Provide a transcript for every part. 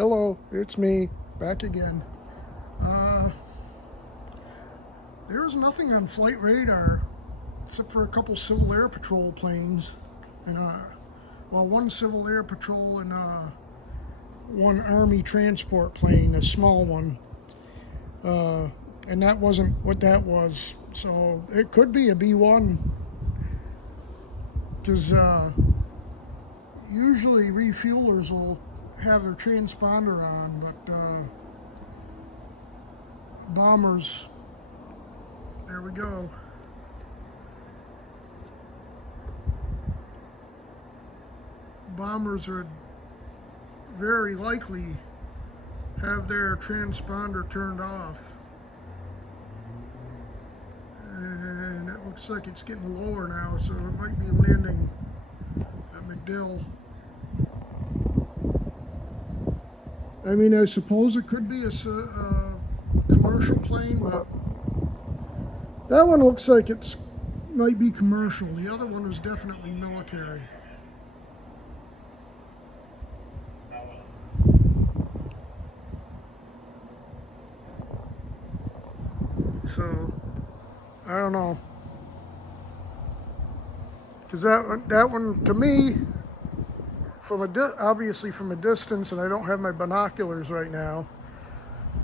Hello, it's me, back again. There's nothing on flight radar except for a couple Civil Air Patrol planes, and one Civil Air Patrol and one Army transport plane, a small one, and that wasn't what that was. So it could be a B-1, because usually refuelers will have their transponder on, but bombers, there we go. Bombers would very likely have their transponder turned off. And it looks like it's getting lower now, so it might be landing at MacDill. I mean, I suppose it could be a commercial plane, but that one looks like it might be commercial. The other one is definitely military. So, I don't know. Because that one, to me, obviously from a distance, and I don't have my binoculars right now,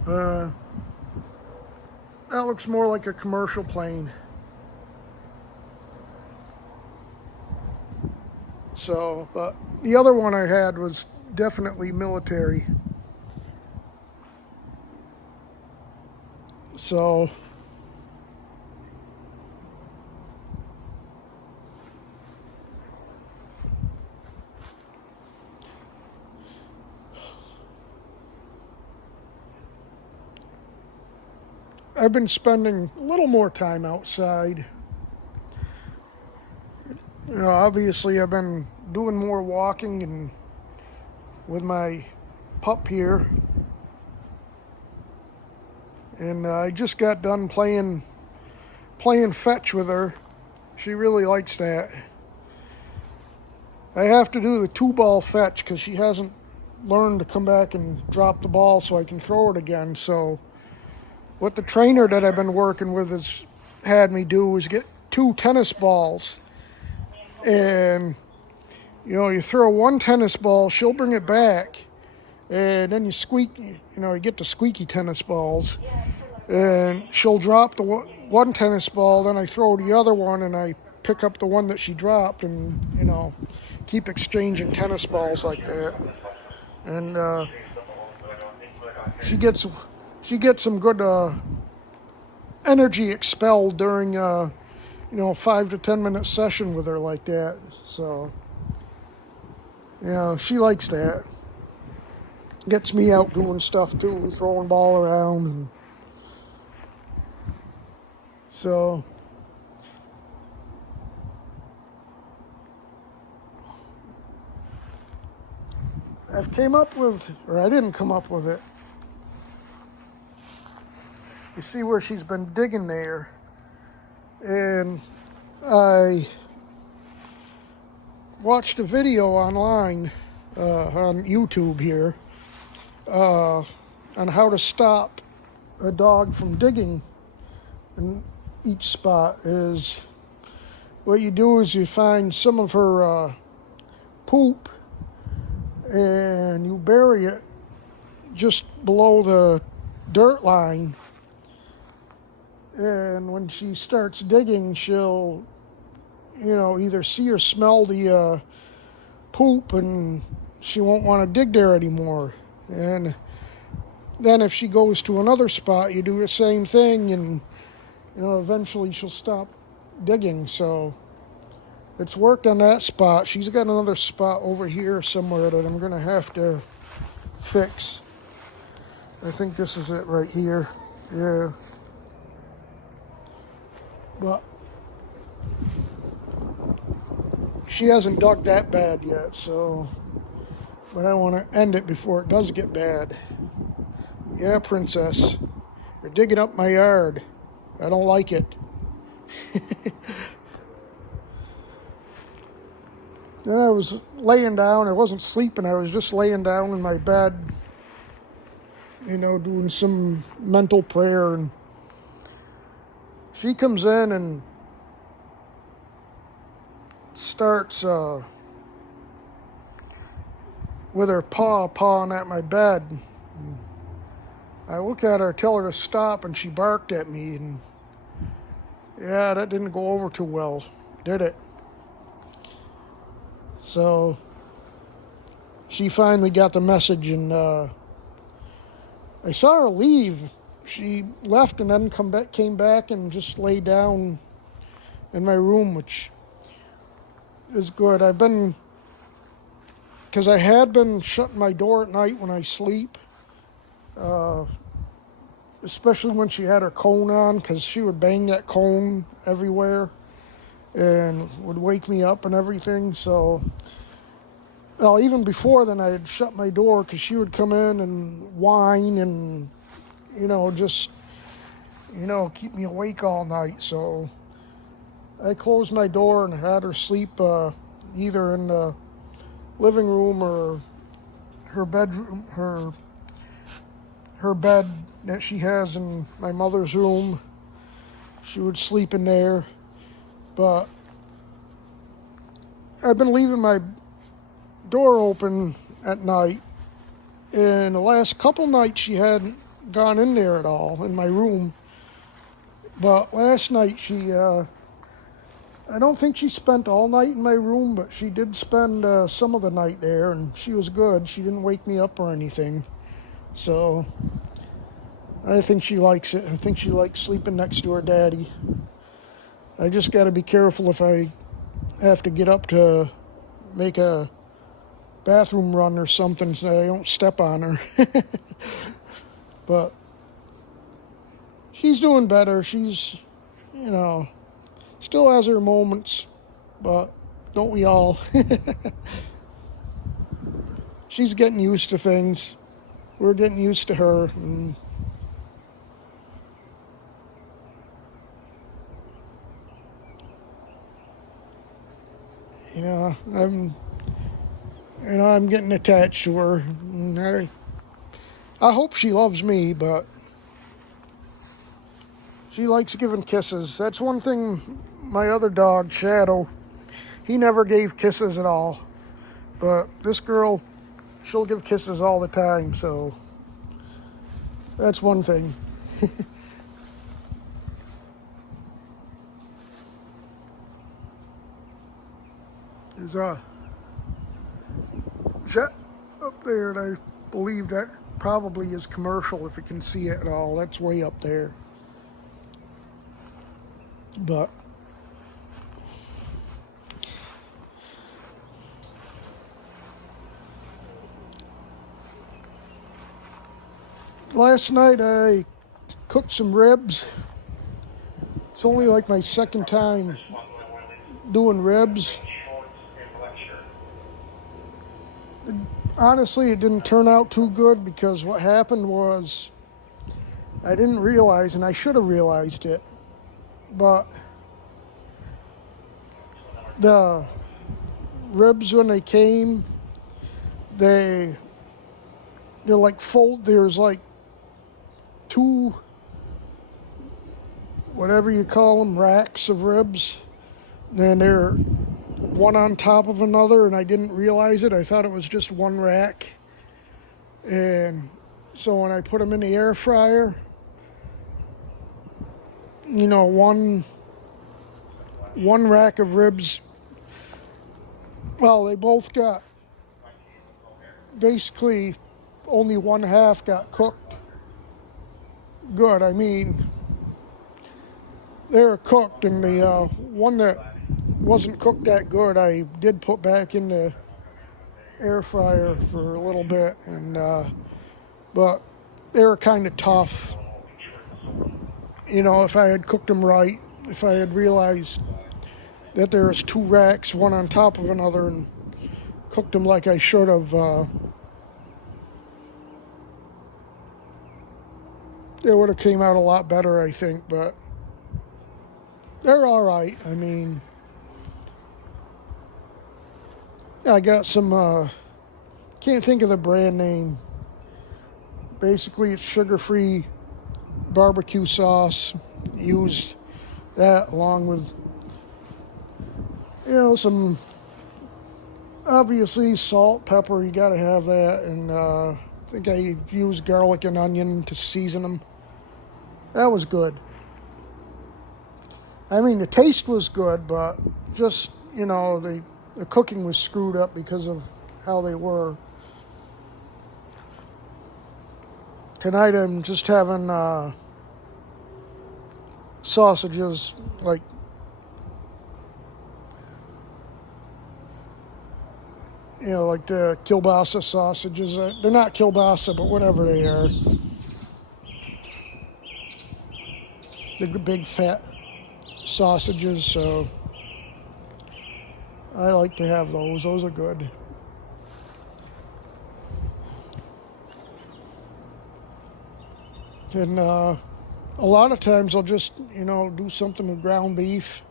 that looks more like a commercial plane. So, but the other one I had was definitely military. So, I've been spending a little more time outside. You know, obviously I've been doing more walking and with my pup here. And I just got done playing fetch with her. She really likes that. I have to do the 2-ball fetch because she hasn't learned to come back and drop the ball so I can throw it again. So what the trainer that I've been working with has had me do is get 2 tennis balls. And, you know, you throw 1 tennis ball, she'll bring it back. And then you get the squeaky tennis balls. And she'll drop the one tennis ball, then I throw the other one, and I pick up the one that she dropped, and, you know, keep exchanging tennis balls like that. And she gets some good energy expelled during a 5 to 10 minute session with her like that. So, you know, she likes that. Gets me out doing stuff too, throwing ball around. And so, I didn't come up with it. You see where she's been digging there. And I watched a video online on YouTube here on how to stop a dog from digging in each spot. Is what you do is you find some of her poop and you bury it just below the dirt line. And when she starts digging, she'll, either see or smell the poop, and she won't want to dig there anymore. And then if she goes to another spot, you do the same thing, and, eventually she'll stop digging. So it's worked on that spot. She's got another spot over here somewhere that I'm going to have to fix. I think this is it right here. Yeah. But she hasn't dug that bad yet, but I want to end it before it does get bad. Yeah, princess, you're digging up my yard. I don't like it. Then I was laying down. I wasn't sleeping. I was just laying down in my bed, doing some mental prayer, and she comes in and starts with her paw pawing at my bed. I look at her, tell her to stop, and she barked at me, and yeah, that didn't go over too well, did it? So she finally got the message, and I saw her leave. She left and then came back and just lay down in my room, which is good. Because I had been shutting my door at night when I sleep, especially when she had her cone on, because she would bang that cone everywhere and would wake me up and everything. So, well, even before then, I had shut my door because she would come in and whine and, just, keep me awake all night. So I closed my door and had her sleep either in the living room or her bedroom, her bed that she has in my mother's room. She would sleep in there. But I've been leaving my door open at night, and the last couple nights she hadn't gone in there at all in my room. But last night I don't think she spent all night in my room, but she did spend some of the night there, and she was good. She didn't wake me up or anything. So I think she likes it. I think she likes sleeping next to her daddy. I just got to be careful if I have to get up to make a bathroom run or something so I don't step on her. But she's doing better. She's, still has her moments, but don't we all? She's getting used to things. We're getting used to her. And I'm getting attached to her. And I hope she loves me, but she likes giving kisses. That's one thing my other dog, Shadow, he never gave kisses at all. But this girl, she'll give kisses all the time, so that's one thing. There's a jet up there, and I believe that probably is commercial if you can see it at all. That's way up there. But last night I cooked some ribs. It's only like my second time doing ribs. Honestly, it didn't turn out too good because what happened was I didn't realize, and I should have realized it, but the ribs when they came, they're like there's like two, whatever you call them, racks of ribs, and they're one on top of another, and I didn't realize it. I thought it was just one rack. And so when I put them in the air fryer, one rack of ribs, well, they both got, basically only one half got cooked good. I mean, they were cooked, and the one that wasn't cooked that good, I did put back in the air fryer for a little bit, and but they were kind of tough. If I had cooked them right, if I had realized that there was two racks, one on top of another, and cooked them like I should have, it would have came out a lot better, I think. But they're all right. I mean, I got some, can't think of the brand name, Basically, it's sugar-free barbecue sauce. Used that along with, some, obviously, salt, pepper. You got to have that. And I think I used garlic and onion to season them. That was good. I mean, the taste was good, but just, the cooking was screwed up because of how they were. Tonight I'm just having sausages, like like the kielbasa sausages. They're not kielbasa, but whatever they are. The big fat sausages, so I like to have those. Those are good. And a lot of times I'll just, do something with ground beef.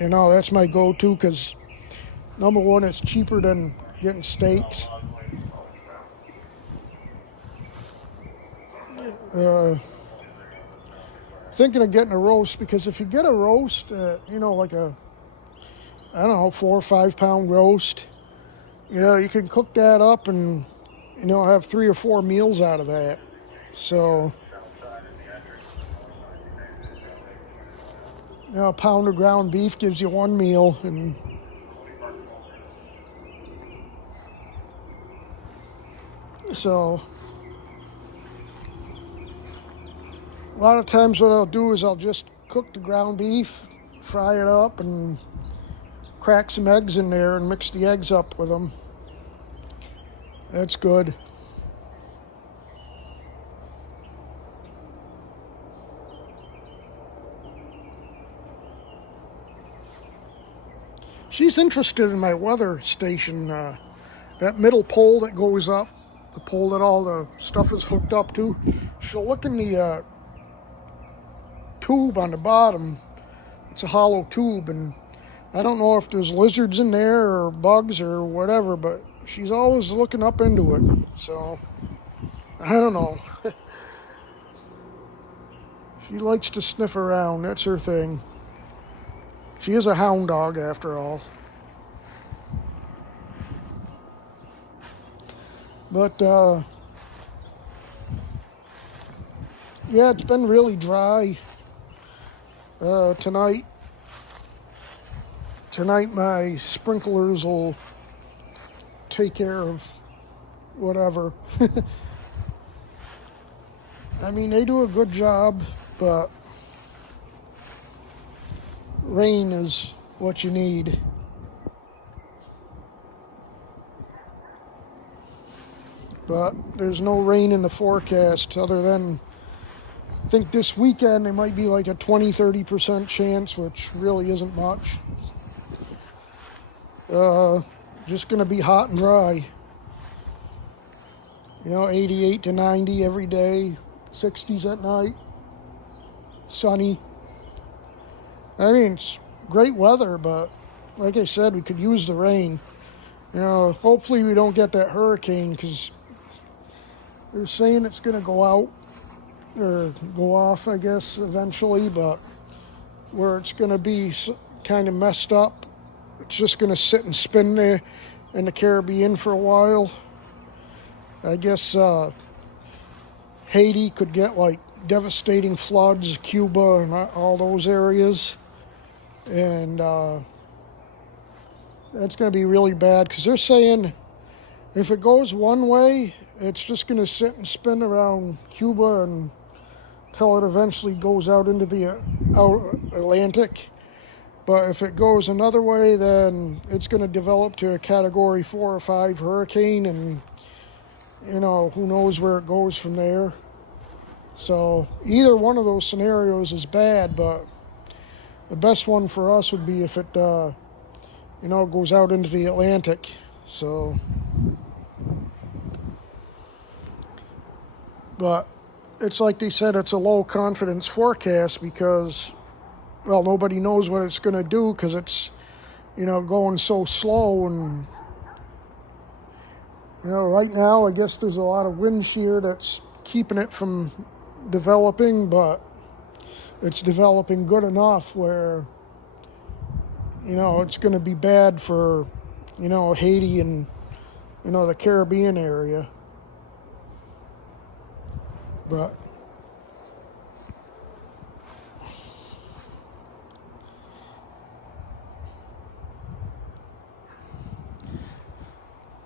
That's my go-to because, number one, it's cheaper than getting steaks. Thinking of getting a roast because if you get a roast, like a, I don't know, 4 or 5 pound roast, you can cook that up and, have 3 or 4 meals out of that. So, a pound of ground beef gives you 1 meal, and so a lot of times what I'll do is I'll just cook the ground beef, fry it up, and crack some eggs in there and mix the eggs up with them. That's good. She's interested in my weather station, that middle pole that goes up, the pole that all the stuff is hooked up to. She'll look in the tube on the bottom. It's a hollow tube, and I don't know if there's lizards in there or bugs or whatever, but she's always looking up into it. So, I don't know. She likes to sniff around. That's her thing. She is a hound dog, after all. But, yeah, it's been really dry tonight. Tonight my sprinklers will take care of whatever. I mean, they do a good job, but rain is what you need. But there's no rain in the forecast other than, I think this weekend there might be like a 20-30% chance, which really isn't much. Just going to be hot and dry. 88 to 90 every day, 60s at night, sunny. I mean, it's great weather, but like I said, we could use the rain. Hopefully we don't get that hurricane because they're saying it's going to go out or go off, I guess, eventually, but where it's going to be kind of messed up, it's just going to sit and spin there in the Caribbean for a while. I guess Haiti could get like devastating floods, Cuba and all those areas. And that's going to be really bad because they're saying if it goes one way, it's just going to sit and spin around Cuba until it eventually goes out into the Atlantic. But if it goes another way, then it's going to develop to a Category 4 or 5 hurricane, and who knows where it goes from there. So either one of those scenarios is bad, but the best one for us would be if it, goes out into the Atlantic. So, but it's like they said, it's a low confidence forecast because, well, nobody knows what it's going to do because it's, going so slow. And, right now, I guess there's a lot of wind shear that's keeping it from developing, but it's developing good enough where, it's going to be bad for, Haiti and, the Caribbean area. But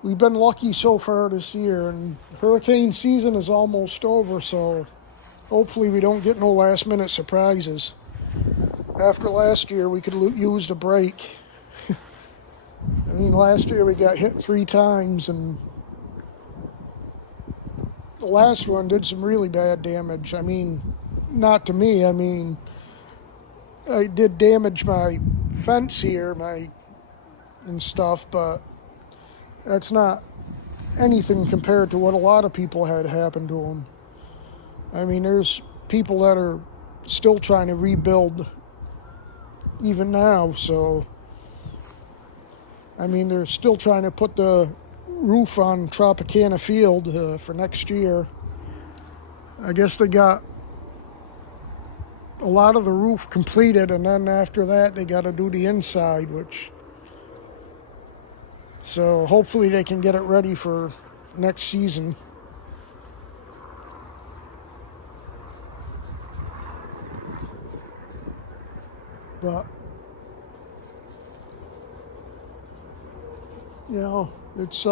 we've been lucky so far this year, and hurricane season is almost over, so hopefully we don't get no last minute surprises. After last year, we could use a break. I mean, last year we got hit 3 times, and the last one did some really bad damage. I mean, not to me. I mean, I did damage my fence here, and stuff, but that's not anything compared to what a lot of people had happen to them. I mean, there's people that are still trying to rebuild even now, so I mean, they're still trying to put the roof on Tropicana Field for next year. I guess they got a lot of the roof completed, and then after that they got to do the inside, so hopefully they can get it ready for next season. But it's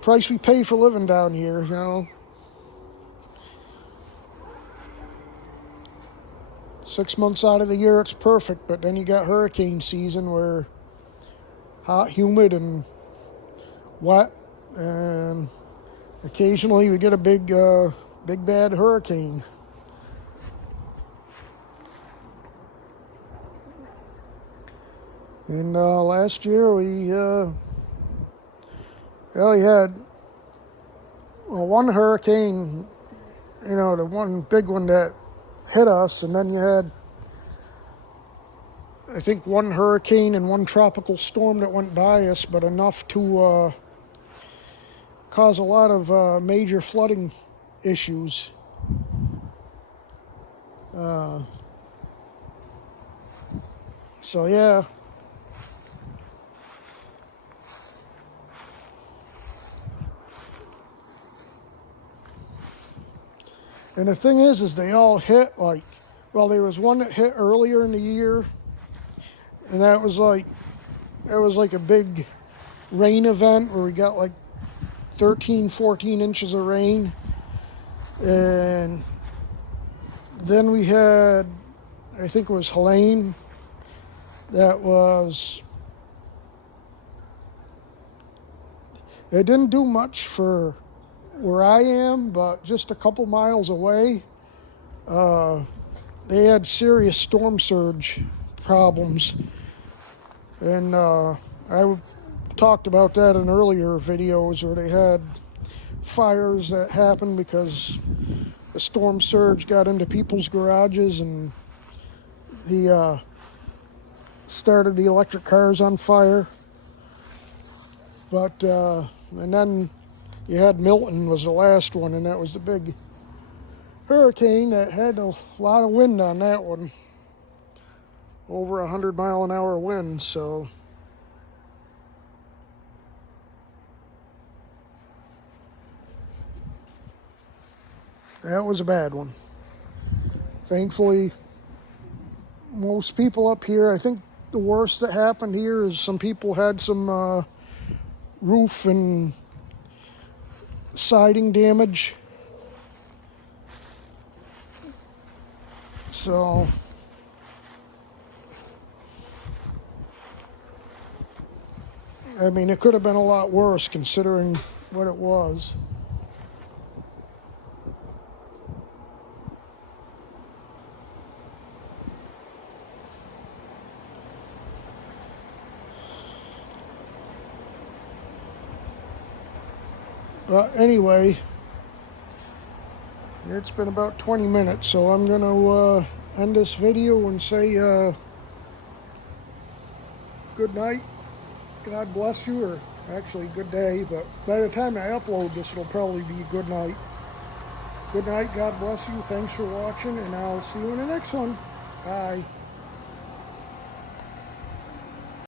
price we pay for living down here. 6 months out of the year it's perfect, but then you got hurricane season where hot, humid, and wet, and occasionally we get a big bad hurricane. And last year we had one hurricane, the one big one that hit us, and then you had, I think, one hurricane and one tropical storm that went by us, but enough to cause a lot of major flooding issues. So yeah. And the thing is they all hit there was one that hit earlier in the year, and that was like a big rain event where we got like 13, 14 inches of rain. And then we had, I think it was Helene, it didn't do much for where I am, but just a couple miles away, they had serious storm surge problems. And I talked about that in earlier videos, where they had fires that happened because the storm surge got into people's garages, and started the electric cars on fire. But and then you had Milton was the last one, and that was the big hurricane that had a lot of wind on that one. Over 100-mile-an-hour wind, so that was a bad one. Thankfully, most people up here, I think the worst that happened here is some people had some roof and siding damage. So I mean, it could have been a lot worse considering what it was. But anyway, it's been about 20 minutes, so I'm going to end this video and say good night, God bless you, or Actually, good day, but by the time I upload this, it'll probably be good night. Good night, God bless you, thanks for watching, and I'll see you in the next one. Bye.